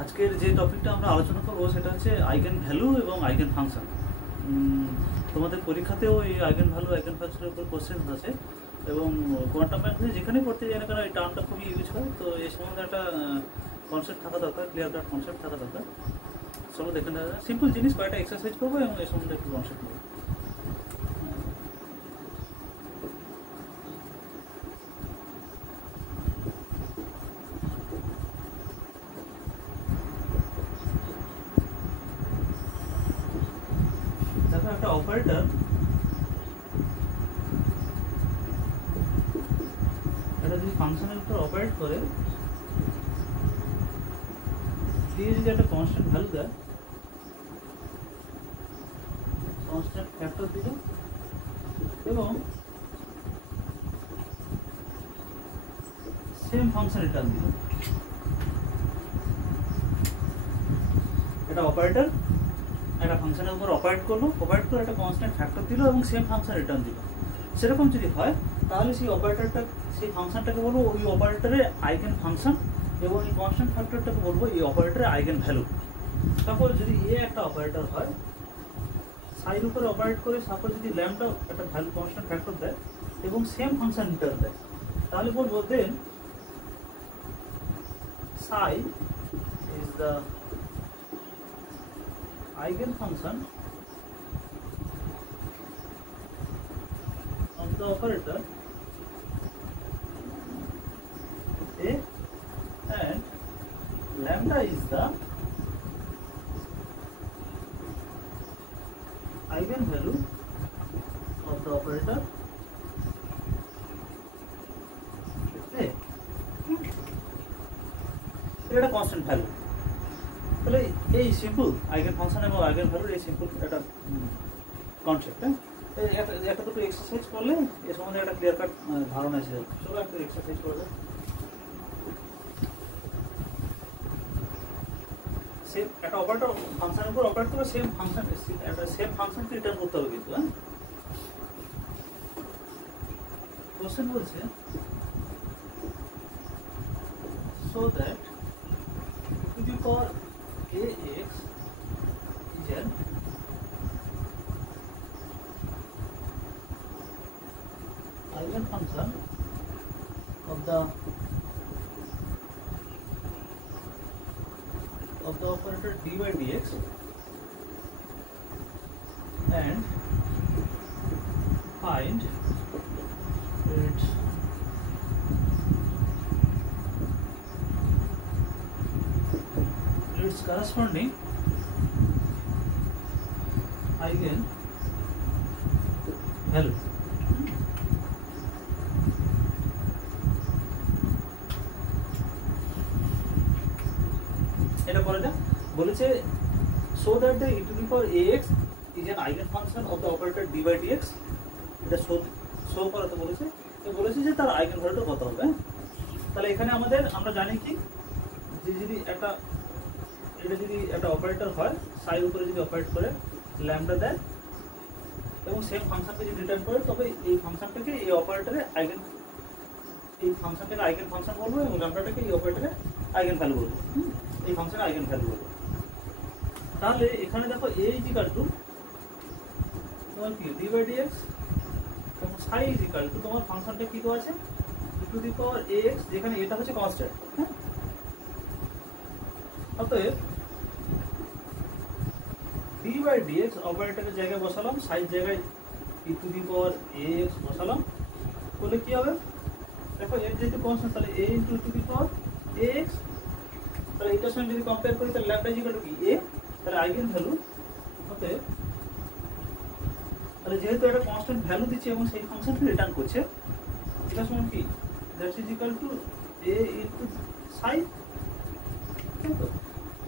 আজকের যে টপিকটা আমরা আলোচনা করবো সেটা হচ্ছে আইগেন ভ্যালু এবং আইগেন ফাংশন। তোমাদের পরীক্ষাতেও এই আইগেন ভ্যালু আইগেন ফাংশনের উপর কোশ্চেন আছে এবং কোয়ান্টাম মেকানিক্সে যেখানেই পড়তে যাই না কেন এই টার্মটা খুবই ইউজ হয়, তো এই সম্বন্ধে একটা কনসেপ্ট থাকা দরকার, ক্লিয়ার কাট কনসেপ্ট থাকা দরকার। চলো দেখে নেওয়া যায়। সিম্পল জিনিস কয়েকটা এক্সারসাইজ করবো এবং এই সম্বন্ধে একটু কনসেপ্ট নেবো। দেখো একটা অপারেটর এটা যদি ফাংশনের উপর অপারেট করে দিয়ে যদি একটা কনস্ট্যান্ট ভ্যালু দেয়, কনস্ট্যান্ট ফ্যাক্টর দিল এবং সেম ফাংশন রিটার্ন দিল। এটা অপারেটর একটা ফাংশনের উপর অপারেট করলো, অপারেট করে একটা কনস্ট্যান্ট ফ্যাক্টর দিল এবং সেম ফাংশন রিটার্ন দিল। সেরকম যদি হয় তাহলে সেই অপারেটরটা সেই ফাংশনটাকে বলবো ওই অপারেটরের আইগেন ফাংশন এবং এই কনস্ট্যান্ট ফ্যাক্টরটাকে বলবো এই অপারেটরের আইগেন ভ্যালু। তারপর যদি এ একটা অপারেটর হয়, সাইড উপরে অপারেট করে সাপোজ যদি ল্যাম্বটা একটা ভ্যালু কনস্ট্যান্ট ফ্যাক্টর দেয় এবং সেম ফাংশন রিটার্ন দেয়, তাহলে বলবো দেন psi is the eigenfunction of the operator A and lambda is the eigenvalue of the operator A. এটা কনস্ট্যান্ট ভ্যালু। তাহলে এই সিম্পল আইগেন ফাংশন এবং আইগেন ভ্যালুর এই সিম্পল একটা কনসেপ্ট। একটা দুটো এক্সারসাইজ করলে এ সম্বন্ধে একটা ক্লিয়ার কাট ধারণা এসে যাবে। চলো একটা এক্সারসাইজ করে দেয়। সেম একটা অপারেটর ফাংশনের উপর অপারেট করে সেম ফাংশন একটা সেম ফাংশনকে রিটার্ন করতে হবে কিন্তু। কোশ্চেন বলছে so that to the power ax is an eigenfunction of the operator d by dx and find its corresponding eigen value. এটা পরে না বলেছে so that the e to the power ax is an eigenfunction of the operator d by dx। এটা show করাতে বলেছে, তো বলেছে যে তার আইগেন ভ্যালুটা কত হবে। তাহলে এখানে আমরা জানি কি যে যদি এটা যদি একটা অপারেটর হয়, সাইড উপরে যদি অপারেট করে ল্যাম্বডা দেয় এবং সেম ফাংশনকে যদি রিটার্ন করে, তবে এই ফাংশনটাকে এই অপারেটরে এই ফাংশনটাকে আইগেন ফাংশন বলবো এবং ল্যাম্বডাটাকে এই অপারেটরে আইগেন ভ্যালু বলবো। এই ফাংশনের আইগেন ভ্যালু বলবো। তাহলে এখানে দেখো a is equal to তোমার কি d by dx এবং psi is equal to তোমার ফাংশনটা কি তো আছে e to the power ax, যেখানে এটা হচ্ছে কনস্ট্যান্ট। অতএব d by dx অপারেটরের জায়গায় বসালাম, সাইড জায়গায় e to the power ax বসালাম, বলে কি হবে দেখো এর যেহেতু কনস্ট্যান্ট তাহলে a into e to the power ax। তাহলে এটার সঙ্গে যদি কম্পেয়ার করি তাহলে ল্যাম্বডা ইজ ইকুয়াল টু কি a, তাহলে আইগেন ভ্যালু। অতএব তাহলে যেহেতু একটা কনস্ট্যান্ট ভ্যালু দিচ্ছে এবং সেই ফাংশনকে রিটার্ন করছে, এটা সমান কি that is equal to a into psi।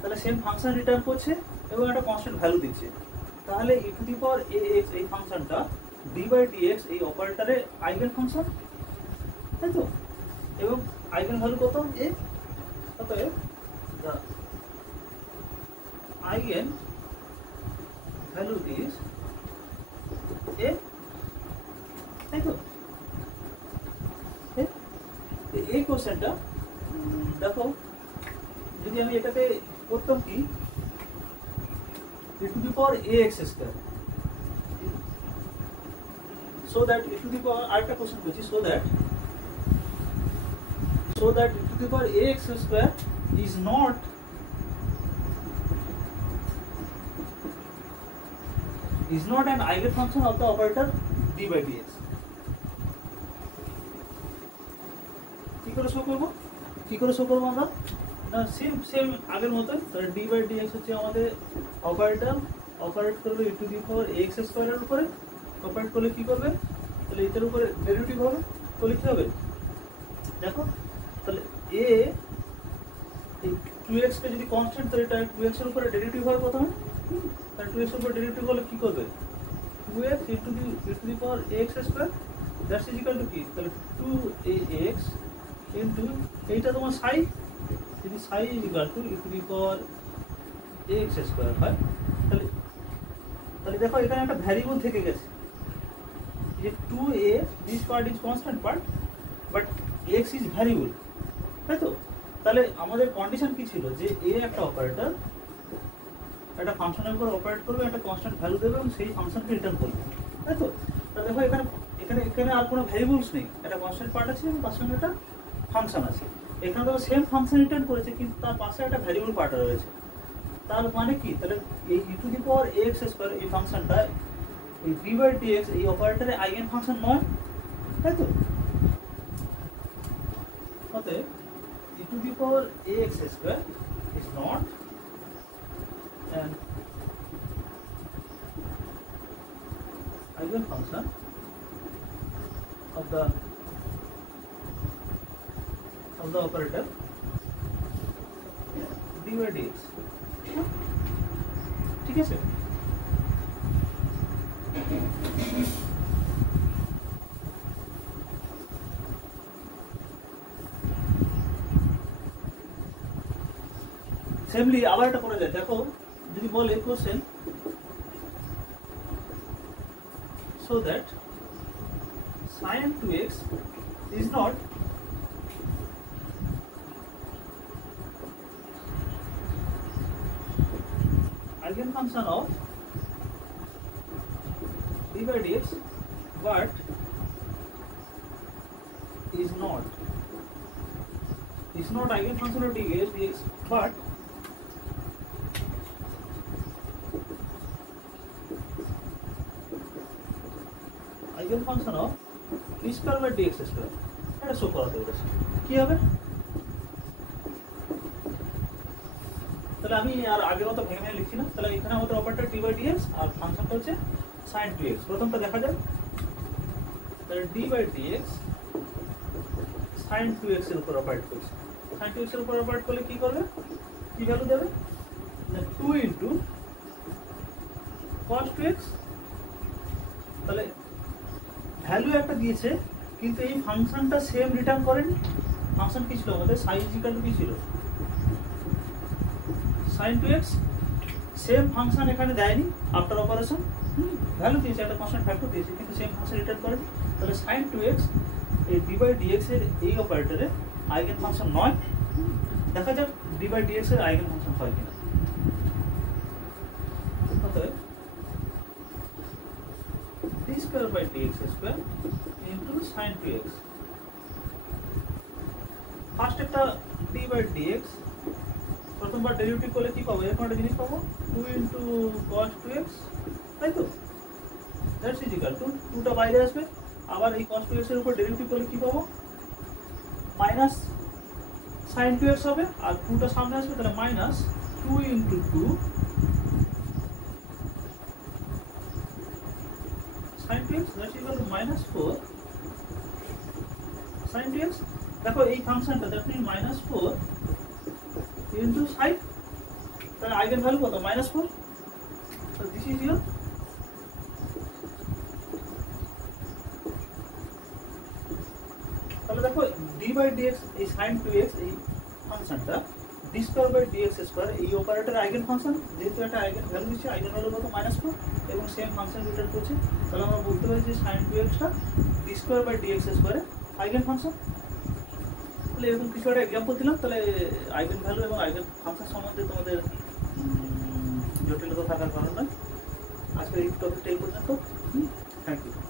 তাহলে সেম ফাংশন রিটার্ন করছে এবং একটা কনস্ট্যান্ট ভ্যালু দিচ্ছে, তাহলে e to the power ax এই ফাংশনটা d by dx এই অপারেটরের আইগেন ফাংশন, তাই তো, এবং আইগেন ভ্যালু কত a। অতএব the eigen value is a, তাই তো। এই কোশ্চেনটা দেখো যদি আমি এটাকে করতাম কি e to the power ax square, so that e to the power আরেকটা কোশ্চেন করছি, so that e to the power ax square is not an eigenfunction of the operator d by dx. কি করে show করবো আমরা? না same আগের মতন, তাহলে d by dx হচ্ছে আমাদের অপারেটর, অপারেট করবে e to the power ax square এর উপরে, অপারেট করলে কি করবে, তাহলে এটার উপরে ডেরিভেটিভ হবে, করলে কি হবে দেখো, তাহলে a এই 2x কে যদি কনস্ট্যান্ট, তাহলে এটা 2x এর উপরে ডেরিভেটিভ হয় প্রথমে, তাহলে 2x এর উপরে ডেরিভেটিভ হলে কি করবে 2x e to the power ax square, that's is equal to কি, তাহলে 2ax ইনটু এইটা তোমার সাই, যদি সাই is equal to e to the power ax square হয়, তাহলে দেখো এখানে একটা ভ্যারিয়েবল থেকে গেছে যে 2a, this part is constant part but x is variable, তাই তো? তাহলে আমাদের কন্ডিশন কি ছিল যে a একটা অপারেটর একটা ফাংশনের উপর অপারেট করবে, একটা কনস্ট্যান্ট ভ্যালু দেবে এবং সেই ফাংশনকে রিটার্ন করবে, তাই তো? তাহলে দেখো এখানে আর কোনো ভ্যারিয়েবলস নেই, একটা কনস্ট্যান্ট পার্ট আছে এবং তার সঙ্গে একটা ফাংশন আছে। এখানে তো সেম ফাংশন রিটার্ন করেছে কিন্তু তার পাশে একটা ভ্যারিয়েবল পার্ট রয়েছে, তার মানে কি, তাহলে এই e to the power ax square এই ফাংশনটা এই d by dx এই অপারেটরের আইগেন ফাংশন নয়, তাই তো? অতএব e to the power ax square is not an eigenfunction of the operator d by dx, ঠিক আছে? সেমলি আবার এটা করা যায়, দেখো যদি বলে question so that sin 2x is not eigenfunction of d by dx but is not eigenfunction of dx but eigenfunction of d square by dx square, এটা শো করাতে বলেছে, কি হবে? তাহলে আমি আর আগের মতো ভেঙে লিখছি না, তাহলে এখানে আমাদের অপারেটর d by dx আর ফাংশনটা হচ্ছে sin 2x। প্রথমটা দেখা যাক, তাহলে d by dx sin 2x এর উপর অপারেট করছে, sin 2x এর উপর অপারেট করলে কি করবে, কি ভ্যালু দেবে, 2 into cos 2x, তাহলে ভ্যালু একটা দিয়েছে কিন্তু এই ফাংশনটা সেম রিটার্ন করেনি। ফাংশন কি ছিল আমাদের, সাই ইজ ইকুয়াল টু কি ছিল sin 2x, সেম ফাংশন এখানে দেয়নি আফটার অপারেশন, ভ্যালু দিয়েছে একটা কনস্ট্যান্ট ফ্যাক্টর দিয়েছে কিন্তু সেম ফাংশন রিটার্ন করেনি, তাহলে sin 2x এই d by dx এর এই অপারেটরে আইগেন ফাংশন নয়। দেখা যাক d by dx এর আইগেন ফাংশন হয় কিনা। অতএব d square by dx square into sin 2x, first একটা d by dx প্রথমবার ডেরিভেটিভ করলে কি পাবো, এরকম একটা জিনিস পাবো 2 into cos 2x, তাই তো? দ্যাটস ইজ ইকুয়াল টু 2টা বাইরে আসবে, আবার এই cos 2x এর উপর ডেরিভেটিভ করলে কি পাবো, মাইনাস sin 2x হবে, আর 2টা সামনে আসবে, তাহলে minus 2 into 2 sin 2x, that's equal to minus 4 sin 2x। দেখো এই ফাংশনটা that mean minus 4 into sin, তাহলে আইগেন ভ্যালু কত, minus 4, so this is your তাহলে দেখো d by dx এই sin 2x এই ফাংশনটা d square by dx square এই অপারেটর আইগেন ফাংশন, যেহেতু একটা আইগেন ভ্যালু দিচ্ছে, আইগেন ভ্যালু কত মাইনাস 4 এবং সেম ফাংশন রিটার্ন করছে, তাহলে আমরা বলতে পারি যে sin 2x টা d square by dx square eigen function. তাহলে এরকম কিছু একটা এক্সাম্পল দিলাম, তাহলে আইগেন ভ্যালু এবং আইগেন ফাংশন সম্বন্ধে তোমাদের জটিলতা থাকার কারণ নয়। আজকে এই টপিকটা এই পর্যন্ত। Thank you.